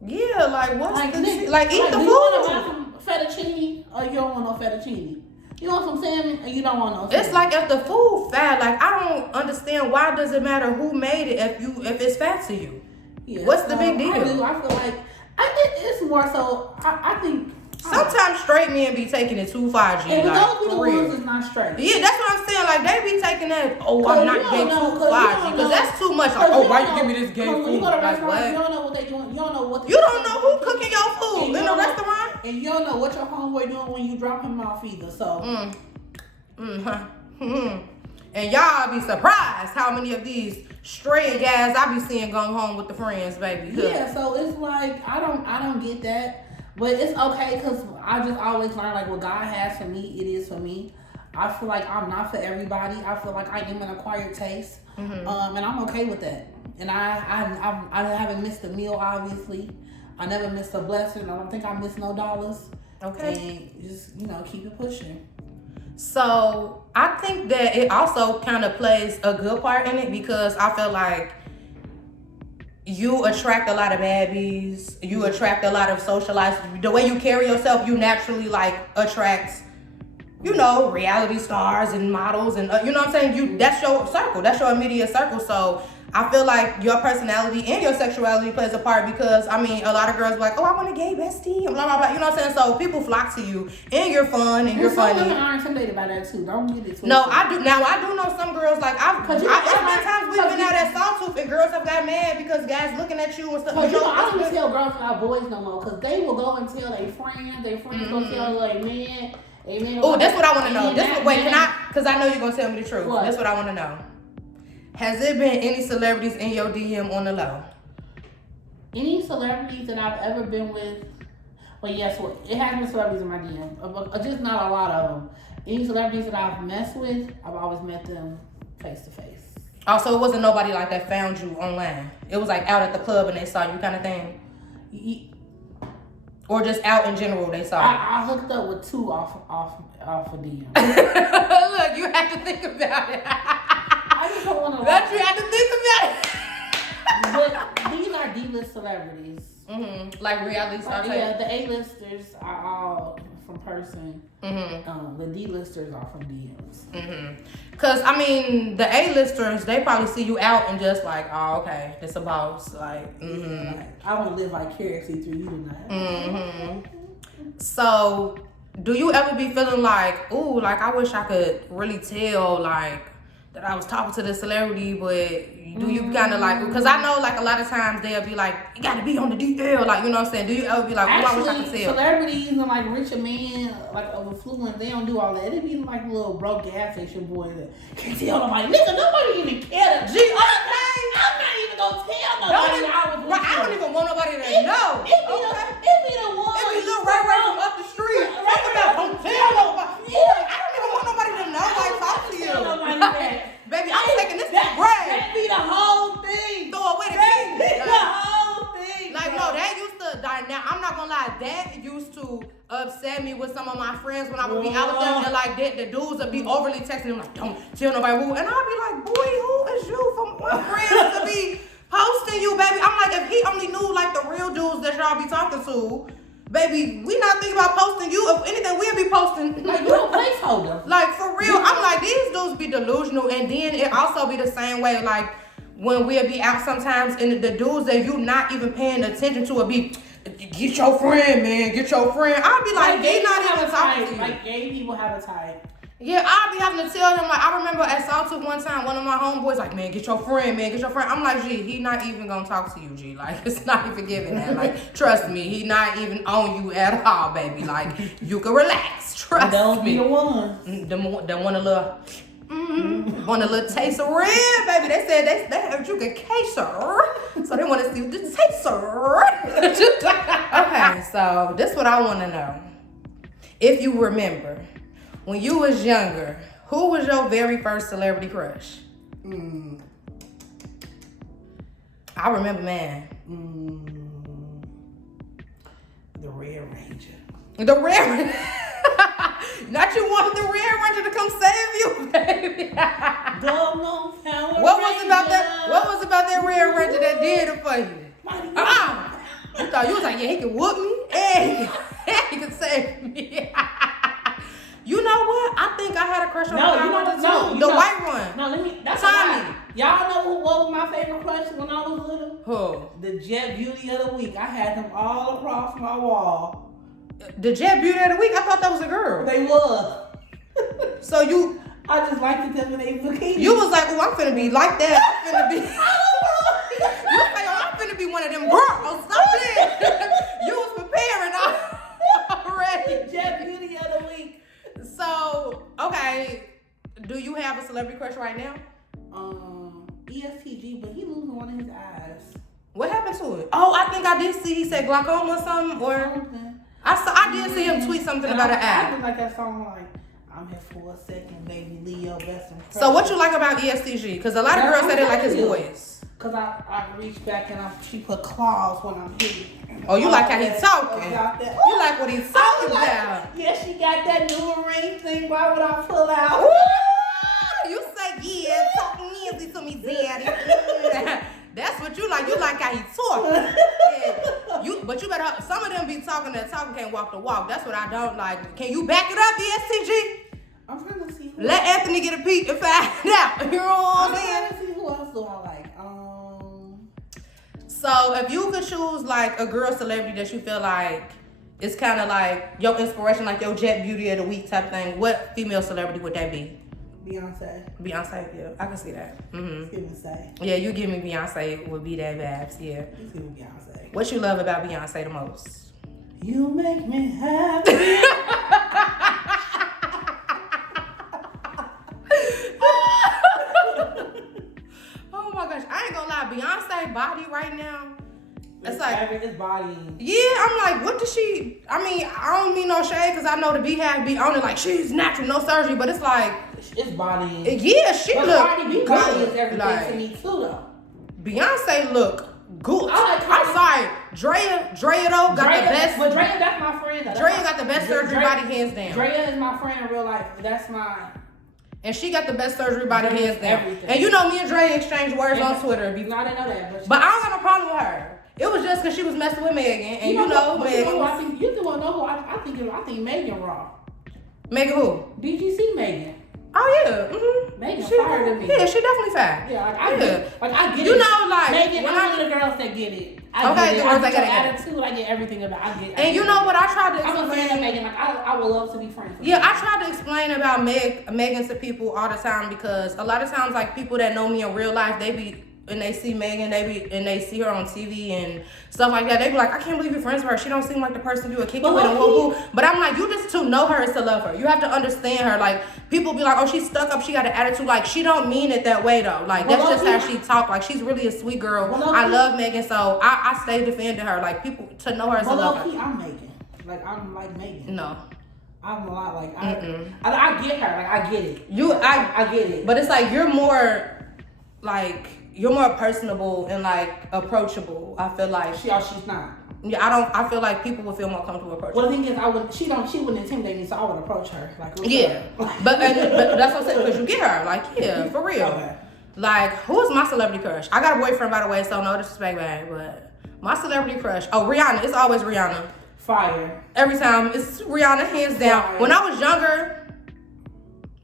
Yeah, like what's Like, the nigga, like eat like, the do food. you want to buy some fettuccine or you don't want no fettuccine? You want some salmon or you don't want no salmon? It's like if the food fat, like I don't understand why does it matter who made it if it's fat to you? Yeah, What's the big deal? I feel like it's more so. I think Sometimes straight men be taking it too far, G. and Like, those be the for real. ones that's not straight. Yeah, that's what I'm saying. Like they be taking that. Oh, Cause I'm not you getting don't know, too far, G. Because that's too much. Like, oh, why you give me this gay When you food? go to Like restaurants, what? you don't know what they doing. You don't know what. You don't know who cooking your food And you in the don't know- restaurant. and you don't know what your homeboy doing when you drop him off either. So. And y'all be surprised how many of these stray guys I be seeing going home with the friends, baby. Yeah, so it's like I don't get that, but it's okay because I just always learn like what God has for me, it is for me. I feel like I'm not for everybody. I feel like I am an acquired taste, and I'm okay with that. And I haven't missed a meal, obviously. I never missed a blessing. I don't think I missed no dollars. Okay. And just keep it pushing. So I think that it also kind of plays a good part in it because I feel like you attract a lot of baddies. You attract a lot of socialized. The way you carry yourself, you naturally like attract, reality stars and models and you know what I'm saying. That's your circle. That's your immediate circle. So I feel like your personality and your sexuality plays a part because, a lot of girls are like, oh, I want a gay bestie, and blah, blah, blah. You know what I'm saying? So people flock to you, and you're fun, and you're funny. Some women are intimidated by that, too. Don't get it twisted. No, I do. Now, I do know some girls, like, it's been times we've been out at Sawtooth, and girls have got mad because guys looking at you and stuff. I don't even tell girls about boys no more because they will go and tell their friends gonna tell their man. Oh, that's what I want to know. Because I know you're going to tell me the truth. What? That's what I want to know. Has there been any celebrities in your DM on the low? Any celebrities that I've ever been with? Well, yes, it has been celebrities in my DM. Just not a lot of them. Any celebrities that I've messed with, I've always met them face to face. Oh, so it wasn't nobody like that found you online. It was like out at the club and they saw you kind of thing? Or just out in general they saw you? I hooked up with two off of DM. Look, you have to think about it. I just don't want to. But you have to think about it. But these are D-list celebrities. Like reality stars. Yeah, the A-listers are all from person. The D-listers are from DMs. Because, the A-listers, they probably see you out and just like, oh, okay, it's a boss. Like, I want to live vicariously through you tonight. So, do you ever be feeling like, ooh, like I wish I could really tell, like, that I was talking to the celebrity, but do you kind of like, because I know like a lot of times they'll be like, you got to be on the DL, like, you know what I'm saying? Do you ever be like, ooh, I wish I could tell? Celebrities and like richer men, like of affluence, they don't do all that. They be like little broke gas station boys that can't tell nobody. Nigga, nobody even care. I'm not even gonna tell nobody I don't even want nobody to know. It be the one. It be little Ray from up the street. Talk about, don't tell nobody. Yeah. I don't even want nobody to know I talk to you. Baby, I'm taking this to the grave. That be the whole thing. Throw away the That key. be the whole thing. Like, no, that used to die. Now, I'm not gonna lie, that used to upset me with some of my friends when I would be out with them, and like the dudes would be overly texting them like, don't tell nobody who, and I'd be like, boy, who is you from my friends to be posting you, baby? I'm like, if he only knew like the real dudes that y'all be talking to, baby, we not thinking about posting you. If anything, we'll be posting like you a placeholder. Like for real, I'm like, these dudes be delusional, and then it also be the same way, like when we'll be out sometimes, and the dudes that you not even paying attention to will be, get your friend, man, get your friend. I'll be like, they not even talking to you. Like gay people have a type. Yeah, I'll be having to tell him, like, I remember at Sawtooth one time, one of my homeboys, like, man, get your friend. I'm like, G, he not even gonna talk to you, G. Like, it's not even giving that. Like, trust me, he not even on you at all, baby. Like, you can relax. Trust me. Be the one. They want a little, want a little taste of red, baby. They said they heard you get queso. So they want to see the taster. Okay, so this is what I want to know. If you remember, when you was younger, who was your very first celebrity crush? I remember, man. The Red Ranger. The Red Not you wanted the Red Ranger to come save you, baby. Go on, Power What was Ranger. about that? What was about that Red Ranger that did it for you? You thought you was like, yeah, he can whoop me and he can save me. You know what? I think I had a crush on the white one. No, let me. That's Tommy. Y'all know what was my favorite crush when I was little? Who? The Jet Beauty of the Week. I had them all across my wall. The Jet Beauty of the Week? I thought that was a girl. They was. So you... I just liked them in their bikini. You was like, oh, I'm finna be like that. I'm finna be... You was like, oh, I'm finna be one of them girls. Stop it. You was preparing already. Jet Beauty of the Week. So, okay. Do you have a celebrity crush right now? ESTG, but he losing one of his eyes. What happened to it? Oh, I think I did see he said glaucoma or something, or I did see him tweet something about an eye. I did like that song like, I'm here for a second, baby, Leo, best in So what you like about ESTG? Because a lot of girls say they like his voice. Because I reach back and she put claws when I'm hitting. Oh, you like how he's talking. You like what he's talking about. Yeah, she got that new ring thing. Why would I pull out? Woo! You say, yeah, talking easy to me, daddy. That's what you like. You like how he talking. Yeah. But you better, some of them be talking that talking, can't walk the walk. That's what I don't like. Can you back it up, ESTG? I'm trying to see. Let Anthony get a peek and find out. You know what I'm saying? I'm trying to see who else do I like. So if you could choose like a girl celebrity that you feel like it's kind of like your inspiration, like your Jet Beauty of the Week type thing, what female celebrity would that be? Beyonce, yeah, I can see that. Beyonce. Yeah, you give me Beyonce would be that vibes. Yeah. Give me Beyonce. What you love about Beyonce the most? You make me happy. Oh my gosh, I ain't gonna lie, Beyonce body right now. It's like his body. Yeah, I'm like, what does she? I mean, I don't mean no shade because I know the Beehive be on it like she's natural, no surgery, but it's like his body. Yeah, she but look Cardi B body is everything like, to me too, though. Beyonce look good. I'm sorry, Drea though got the best. But Drea, that's my friend. Drea got the best surgery body hands down. Drea is my friend in real life. That's my. And she got the best surgery body hands down. Everything. And you know, me and Drea exchange words on Twitter. I didn't know that, but I don't have a problem with her. It was just because she was messing with Megan, and you know Megan. I think you don't know who I think Megan raw. Megan who? BGC Megan. Oh yeah, Megan fired to me. Yeah, she definitely fired. Yeah, I get it. You know, like Megan, I'm one of the girls that get it. I get attitude. I get everything about. And you know what? I tried to. I'm a fan of Megan. Like I would love to be friends with her. I try to explain about Megan to people all the time because a lot of times, like people that know me in real life, and they see Megan, they see her on TV and stuff like that. They be like, I can't believe you're friends with her. She don't seem like the person you would kick it with and whoop. But I'm like, you just to know her is to love her. You have to understand her. Like people be like, oh, she's stuck up. She got an attitude. Like she don't mean it that way though. Like that's just how she talk. Like she's really a sweet girl. I love Megan, so I stay defending her. Like people to know her is to love her. I'm Megan. Like I'm like Megan. No. I'm a lot like I get her. Like I get it. I get it. But it's like you're more like. You're more personable and like approachable. I feel like she's not. Yeah, I feel like people would feel more comfortable approaching. Well, the thing is, she wouldn't intimidate me, so I would approach her. Like yeah, but that's what I'm saying because you get her. Like yeah, for real. Okay. Like who's my celebrity crush? I got a boyfriend by the way, so no disrespect, man. But my celebrity crush, Rihanna. It's always Rihanna. Fire. Every time it's Rihanna, hands down. Fire. When I was younger.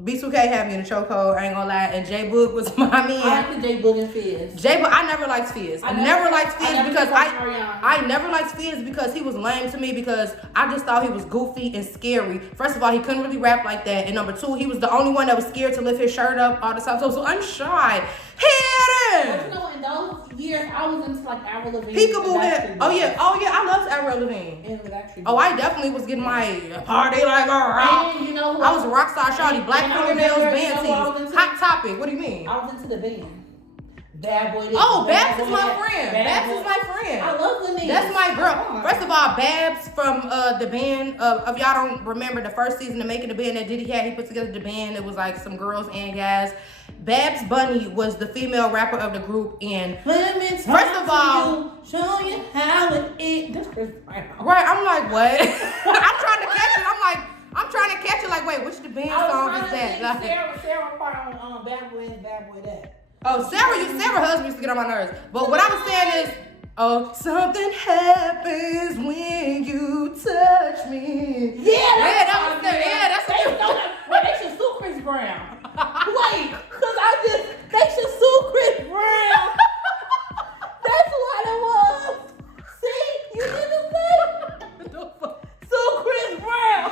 B2K had me in a chokehold, I ain't gonna lie, and J Boog was my man. I like the J Boog and Fizz. J Boog, I never liked Fizz. I never liked Fizz because I never liked Fizz because he was lame to me because I just thought he was goofy and scary. First of all, he couldn't really rap like that, and number two, he was the only one that was scared to lift his shirt up all the time. So I'm shy. Hit it! But you know, in those years, I was into like Avril Lavigne. Peekaboo head. Oh yeah, I loved Avril Lavigne. And the Backstreet Boys. Oh, I definitely was getting my party like a rock. And you know who I was a rock star shawty, black fingernails, band tees. tees. Hot Topic. What do you mean? I was into the band. Bad Boy. Oh, Babs is my friend. Babs is my friend. I love the name. That's my girl. First of all, Babs from the band. If y'all don't remember the first season of Making the Band that Diddy had, he put together the band. It was like some girls and guys. Babs Bunny was the female rapper of the group, and first of all, show you how it is. That's Chris Brown. Right? I'm like, what? I'm trying to catch it. I'm trying to catch it. Like, wait, which the band song is that? Like, Sarah part on Bad Boy and Bad Boy that. Oh, Sarah husband used to get on my nerves. But what I was saying is, oh, something happens when you touch me. Yeah, that's Wait, they should sue Chris Brown. Wait, cause they should sue Chris Brown. That's what it was. See, you didn't say. Sue Chris Brown.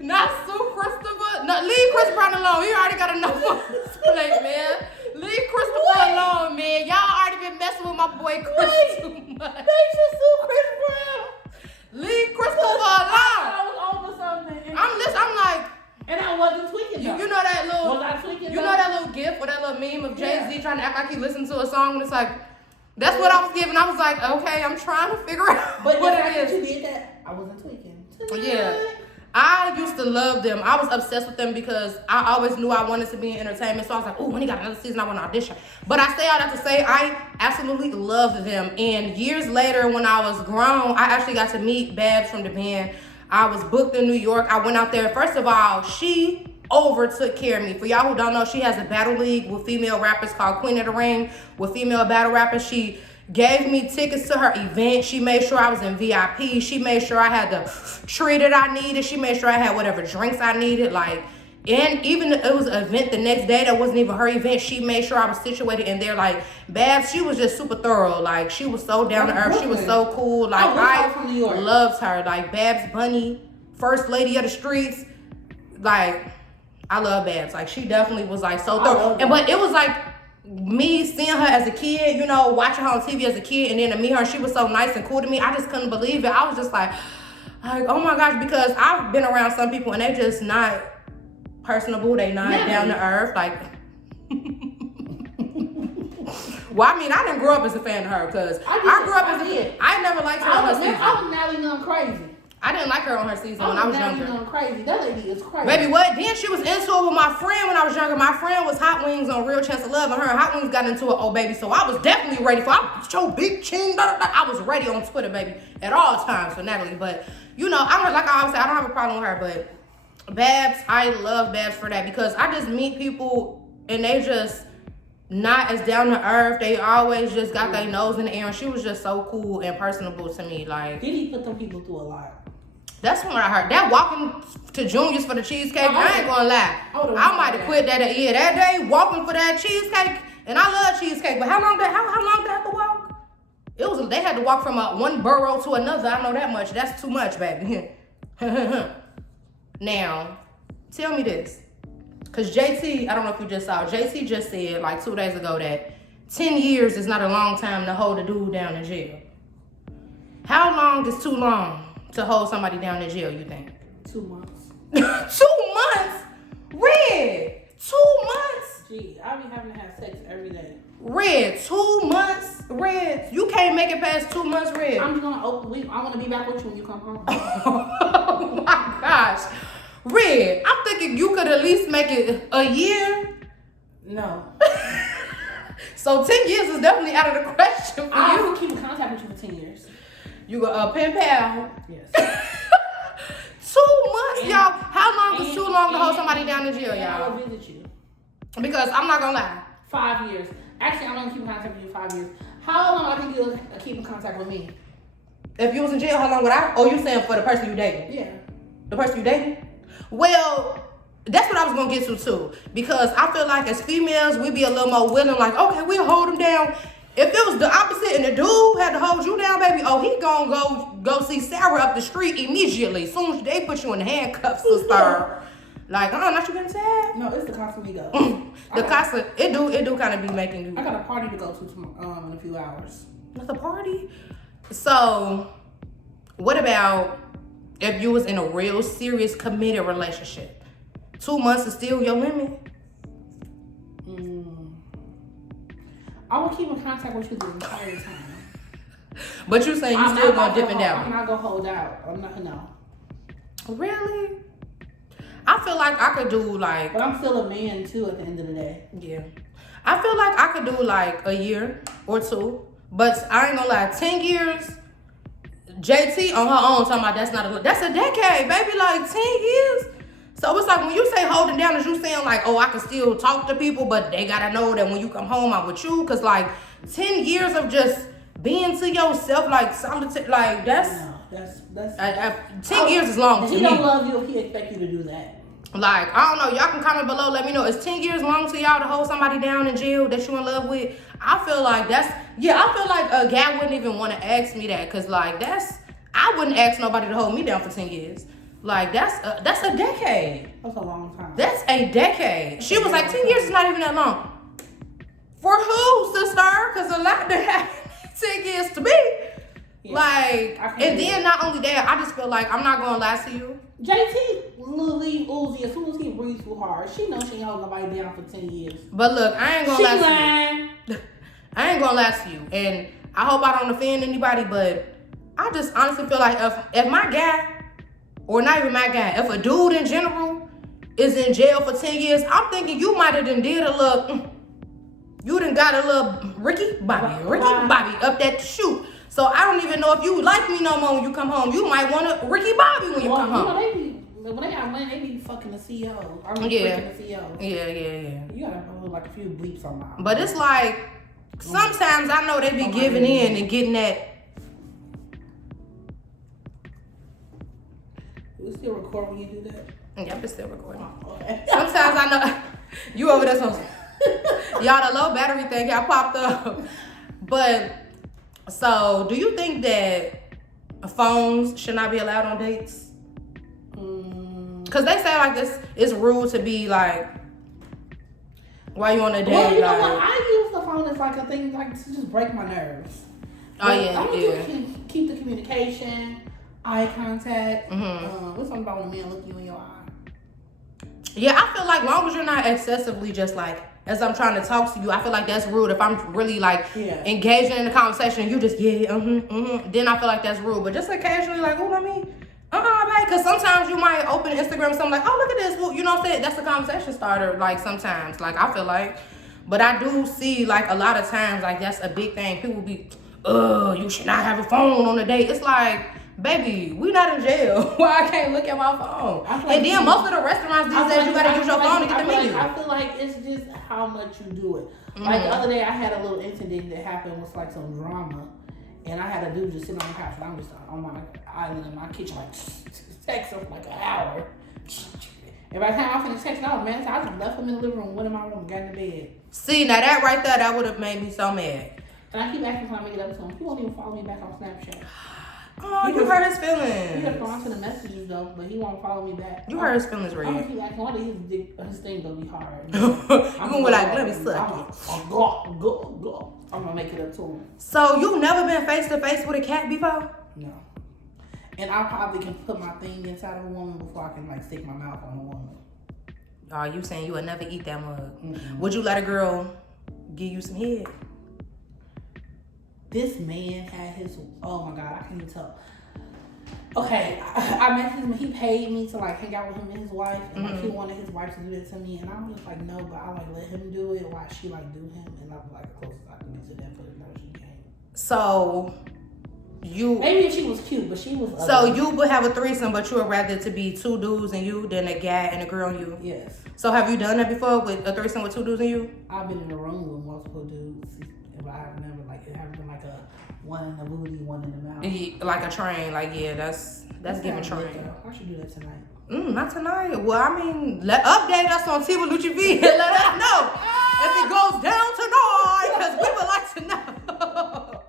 Not sue Christopher. No, leave Chris Brown alone. He already got enough on his plate, man. Leave Christopher alone, man. Y'all already been messing with my boy Chris too much. They should sue Chris Brown. Leave Christopher alone. I was over something. I'm like, and I wasn't tweaking. You know that little. Was I tweaking? You know that little gif or that little meme of Jay-Z trying to act like he listened to a song and it's like, that's what I was giving. I was like, okay, I'm trying to figure out but what the it fact is. that you did that, I wasn't tweaking. Yeah. I used to love them. I was obsessed with them because I always knew I wanted to be in entertainment. So I was like, oh, when he got another season, I want to audition. But I say all that to say, I absolutely loved them. And years later, when I was grown, I actually got to meet Babs from the band. I was booked in New York. I went out there. First of all, she overtook care of me. For y'all who don't know, she has a battle league with female rappers called Queen of the Ring with female battle rappers. She gave me tickets to her event. She made sure I was in VIP. She made sure I had the tree that I needed. She made sure I had whatever drinks I needed. And even if it was an event the next day that wasn't even her event, she made sure I was situated in there. Like, Babs, she was just super thorough. Like, she was so down to earth. She was so cool. Like, I loved her. Like, Babs Bunny, first lady of the streets. Like, I love Babs. Like, she definitely was like so thorough. But it was like me seeing her as a kid, you know, watching her on TV as a kid, and then to meet her, she was so nice and cool to me. I just couldn't believe it. I was just like, oh my gosh, because I've been around some people and they just not personable. They not down to earth. Like, well, I mean, I didn't grow up as a fan of her because I grew up as a kid. I never liked her on her season. I was Natalie Nunn crazy. I didn't like her on her season when I was younger. Crazy. That lady is crazy. Baby, what? Then she was into it with my friend when I was younger. My friend was Hot Wings on Real Chance of Love, and her and Hot Wings got into it, oh baby. So I was definitely ready for your big chin. I was ready on Twitter, baby, at all times for Natalie. But you know, I always say, I don't have a problem with her. But Babs, I love Babs for that because I just meet people and they just not as down to earth. They always just got their nose in the air, and she was just so cool and personable to me. Like, Diddy put them people through a lot. That's what I heard. That walking to Junior's for the cheesecake, I ain't gonna lie. I might have quit that that day walking for that cheesecake. And I love cheesecake, but how long did they have to walk? They had to walk from one borough to another. I know that much. That's too much, baby. Now, tell me this. Because JT, I don't know if you just saw, JT just said like 2 days ago that 10 years is not a long time to hold a dude down in jail. How long is too long to hold somebody down in jail, you think? 2 months. 2 months? Red, 2 months? Gee, I be having to have sex every day. Red, 2 months? Red, you can't make it past 2 months, Red. I'm just gonna I wanna be back with you when you come home. Oh my gosh. Red, I'm thinking you could at least make it a year. No. So 10 years is definitely out of the question for I you. will keep in contact with you for 10 years. You go pen pal. Yes. 2 months, y'all. How long is too long to hold somebody down in jail, y'all? I will visit you. Because I'm not gonna lie. 5 years. Actually, I'm gonna keep in contact with you 5 years. How long I think you'll keep in contact with me? If you was in jail, how long would I? Oh, you saying for the person you dating? Yeah. The person you dating? Well, that's what I was gonna get to too. Because I feel like as females, we be a little more willing, like, okay, we'll hold him down. If it was the opposite and the dude had to hold you down, baby, oh, he gonna go see Sarah up the street immediately. As soon as they put you in the handcuffs, sister. Like, not you getting sad? No, it's the Casamigos. The Casa, it do kind of be making you. I got a party to go to in a few hours. What's a party? So, what about if you was in a real serious committed relationship? 2 months is still your limit? I will keep in contact with you the entire time. But you saying you still gonna dip and I'm dabble? not gonna hold out. I'm not, no. Really? I feel like I could do like... But I'm still a man too at the end of the day. Yeah. I feel like I could do like a year or two. But I ain't gonna lie, 10 years, JT on her own talking about that's a decade, baby, like 10 years. So it's like when you say holding down, is you saying like, oh, I can still talk to people, but they gotta know that when you come home, I'm with you? Cause like 10 years of just being to yourself, like solitude, like that's... No, that's 10 years is long to me. He don't love you if he expect you to do that. Like, I don't know, y'all can comment below, let me know, is 10 years long to y'all to hold somebody down in jail that you in love with? I feel like I feel like a guy wouldn't even want to ask me that, cause like I wouldn't ask nobody to hold me down for 10 years. Like, that's a decade. That's a long time. That's a decade. She was like, 10 years is not even that long. For who, sister? Cause a lot that happened 10 years to me. Yeah, like, and then not only that, I just feel like I'm not gonna lie to you. JT will leave Uzi as soon as he breathes too hard. She knows she ain't holding nobody down for 10 years. But look, I ain't gonna lie to you. I ain't gonna lie to you. And I hope I don't offend anybody, but I just honestly feel like if my guy, or not even my guy, if a dude in general is in jail for 10 years, I'm thinking you might have done did a little, you done got a little Ricky Bobby up that shoot. So I don't even know if you like me no more when you come home. You might want a Ricky Bobby when you come home. When they got money, they be fucking the CEO. I mean, freaking the CEO. Yeah. You gotta put like a few bleeps on my. But it's like, sometimes I know they be giving in and getting that. We still record when you do that? Yep, it's still recording. Oh, okay. Sometimes I know you over there. Y'all, the low battery thing y'all popped up. But so, do you think that phones should not be allowed on dates? Cause they say like this, it's rude to be like, while you on a date. Well, you know what? I use the phone as like a thing like to just break my nerves. Oh yeah, I don't keep the communication, eye contact. What's something about when a man look you in your eye? Yeah, I feel like long as you're not excessively just like, as I'm trying to talk to you, I feel like that's rude. If I'm really like engaging in the conversation, you just then I feel like that's rude. But just occasionally like, oh, let me. Babe, because sometimes you might open Instagram and something like, oh, look at this. Well, you know what I'm saying? That's a conversation starter, like, sometimes. Like, I feel like. But I do see, like, a lot of times, like, that's a big thing. People be, you should not have a phone on a date. It's like, baby, we not in jail. Why I can't look at my phone? And then most of the restaurants these days, you got to use your phone to get the menu. I feel like it's just how much you do it. Like, the other day, I had a little incident that happened with, like, some drama. And I had a dude just sitting on the couch, and I'm just on my island in my kitchen, like, text him for like an hour. And by the time I finished texting, I was mad. So I just left him in the living room, went in my room, got in the bed. See, now that right there, that would have made me so mad. And I keep asking when I make it up to him. He won't even follow me back on Snapchat. Oh, you hurt his feelings. He respond to the messages, though, but he won't follow me back. You hurt his feelings, right? I'm going to keep asking, one day his thing going to be hard. I'm going to be like, let me suck it. Go. I'm gonna make it up to him. So you never been face to face with a cat before? No. And I probably can put my thing inside of a woman before I can like stick my mouth on a woman. Oh, you saying you would never eat that mug? Mm-hmm. Would you let a girl give you some head? This man had his. Oh my God, I can't even tell. Okay, I met him. He paid me to like hang out with him and his wife, and like he wanted his wife to do that to me, and I'm just like no, but I like let him do it while she like do him, and I'm like the closest I can get to that, but no, she can't. So you maybe she was cute, but she was. Ugly. So you would have a threesome, but you would rather to be 2 dudes and you than a guy and a girl and you. Yes. So have you done that before with a threesome with 2 dudes and you? I've been in a room with multiple dudes, but I've never like it hasn't been like a one in the booty, one in the mouth. Like a train, like yeah, That's giving sounds good, train. though. I should do that tonight. Not tonight. Well, I mean, update us on T with Lucci V and let us know if it goes down tonight, because we would like to know.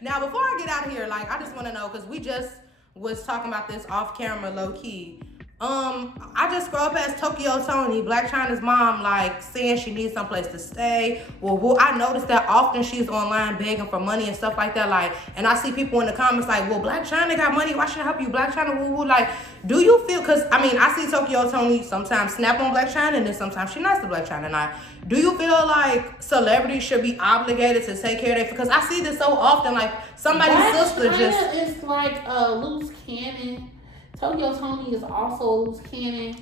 Now, before I get out of here, like, I just want to know, because we just was talking about this off camera, low key. I just scrolled past Tokyo Tony, Black China's mom, like, saying she needs someplace to stay. Well, I noticed that often she's online begging for money and stuff like that. Like, and I see people in the comments like, well, Black China got money. Why should I help you? Black China, woo-woo. Like, do you feel, because, I mean, I see Tokyo Tony sometimes snap on Black China, and then sometimes she nice to Black China. Now, do you feel like celebrities should be obligated to take care of that? Because I see this so often, like, somebody's Black sister China just... is like a loose cannon. Tokyo Tony is also a loose cannon.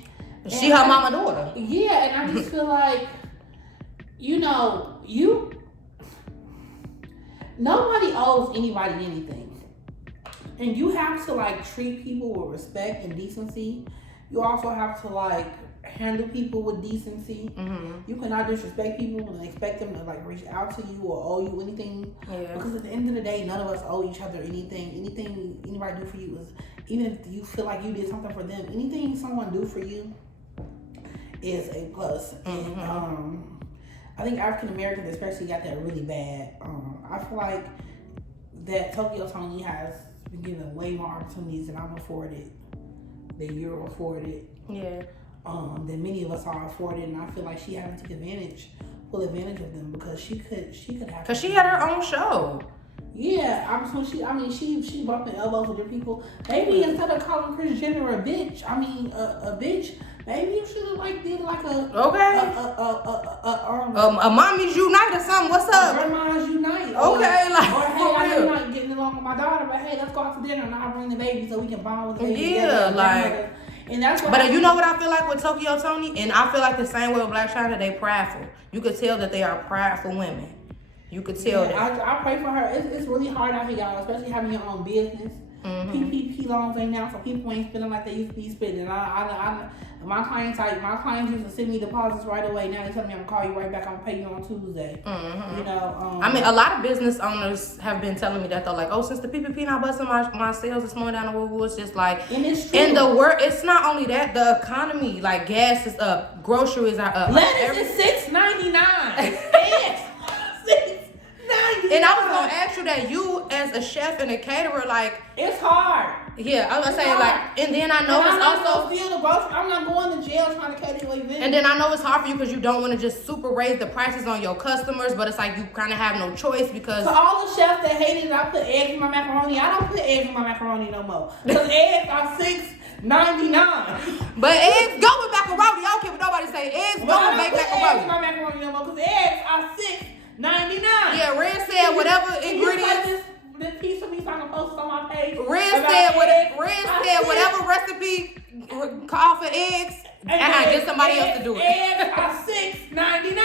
She her mama daughter. Yeah, and I just feel like, nobody owes anybody anything. And you have to, like, treat people with respect and decency. You also have to, like, handle people with decency. Mm-hmm. You cannot disrespect people and expect them to, like, reach out to you or owe you anything. Yeah. Because at the end of the day, none of us owe each other anything. Anything anybody do for you is, even if you feel like you did something for them, anything someone do for you is a plus. Mm-hmm. And I think African Americans especially got that really bad. I feel like that Tokyo Tony has been given way more opportunities than I'm afforded, that you're afforded. Yeah. That many of us are afforded, and I feel like she hasn't taken full advantage of them, because she could have. Because she had her own show. Yeah, she bumping elbows with different people. Maybe instead of calling Kris Jenner a bitch, a bitch, maybe you should have did like a mommy's unite or something. What's up? Grandma's unite. Okay, or hey, I know you're not getting along with my daughter, but hey, let's go out to dinner and I'll bring the baby so we can bond with the baby. Yeah, like. And that's what. But you know what I feel like with Tokyo Tony, and I feel like the same way with Black China, they prideful. You could tell that they are prideful women. You could tell that. I pray for her. It's really hard out here, y'all, especially having your own business. Mm-hmm. PPP loans ain't now, so people ain't spending like they used to be spending. My clients used to send me deposits right away. Now they tell me I'm gonna call you right back. I'm gonna pay you on Tuesday. Mm-hmm. I mean, a lot of business owners have been telling me that they're like, oh, since the PPP not busting, my sales is slowing down. It's just like, and it's true. In the world, it's not only that, the economy, like gas is up, groceries are up. Lettuce is $6.99. And I was gonna ask you that, you as a chef and a caterer, like, it's hard. Yeah, I was gonna say, like, and then I know it's also I'm not going to jail trying to cater your event. And then I know it's hard for you because you don't want to just super raise the prices on your customers, but it's like you kind of have no choice because. To all the chefs that hated I put eggs in my macaroni, I don't put eggs in my macaroni no more. Because eggs are $6.99. But eggs go with macaroni. I don't care what nobody say. Eggs go with baked macaroni. Eggs in my macaroni no more because eggs are $6.99. Yeah, Red said whatever ingredients. This piece of me so I can post on my page. Red said whatever recipe call for eggs, and get somebody else to do it. Eggs are $6.99.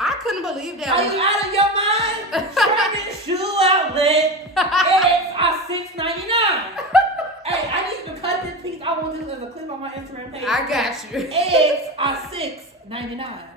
I couldn't believe that. Are you out of your mind? Sherman Shoe Outlet. Eggs are $6.99. Hey, I need to cut this piece. I want this as a clip on my Instagram page. I got you. Eggs are $6.99.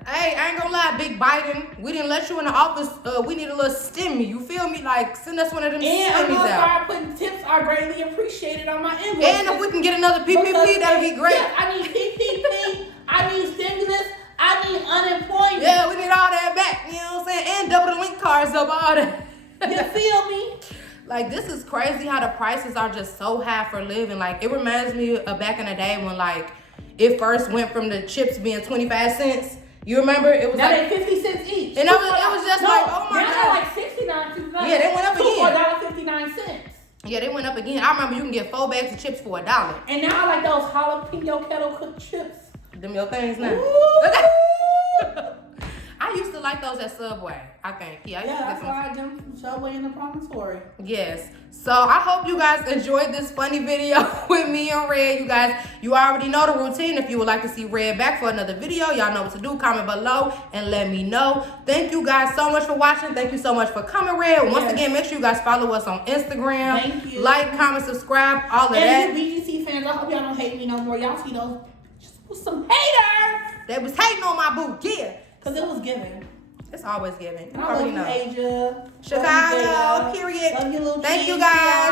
Hey, I ain't gonna lie, Big Biden. We didn't let you in the office. We need a little stimmy. You feel me? Like, send us one of them stimmies out. And I'm gonna start putting tips are greatly appreciated on my invoice. And if we can get another PPP, that'd be great. Yes, I need PPP. I need stimulus. I need unemployment. Yeah, we need all that back. You know what I'm saying? And double the link cards up, all that. You feel me? Like, this is crazy how the prices are just so high for living. Like, it reminds me of back in the day when, like, it first went from the chips being 25 cents. You remember? It was now like they 50 cents each. And it was just like, oh my God. Now they're like 69 cents. Yeah, they went up again. $4.59. Yeah, they went up again. I remember you can get 4 bags of chips for $1. And now I like those jalapeno kettle cooked chips. Them your things now. I used to like those at Subway, I think. Yeah, that's why I jumped from Subway in the promontory. Yes. So I hope you guys enjoyed this funny video with me and Red. You guys, you already know the routine. If you would like to see Red back for another video, y'all know what to do. Comment below and let me know. Thank you guys so much for watching. Thank you so much for coming, Red. Once again, make sure you guys follow us on Instagram. Thank you. Like, comment, subscribe, all of that. And you BGC fans, I hope y'all don't hate me no more. Y'all see those some haters. They was hating on my boo, yeah. Because it was giving. It's always giving. You I already love you, know. Asia. Chicago, period. Love you, Lucci. Thank you, guys.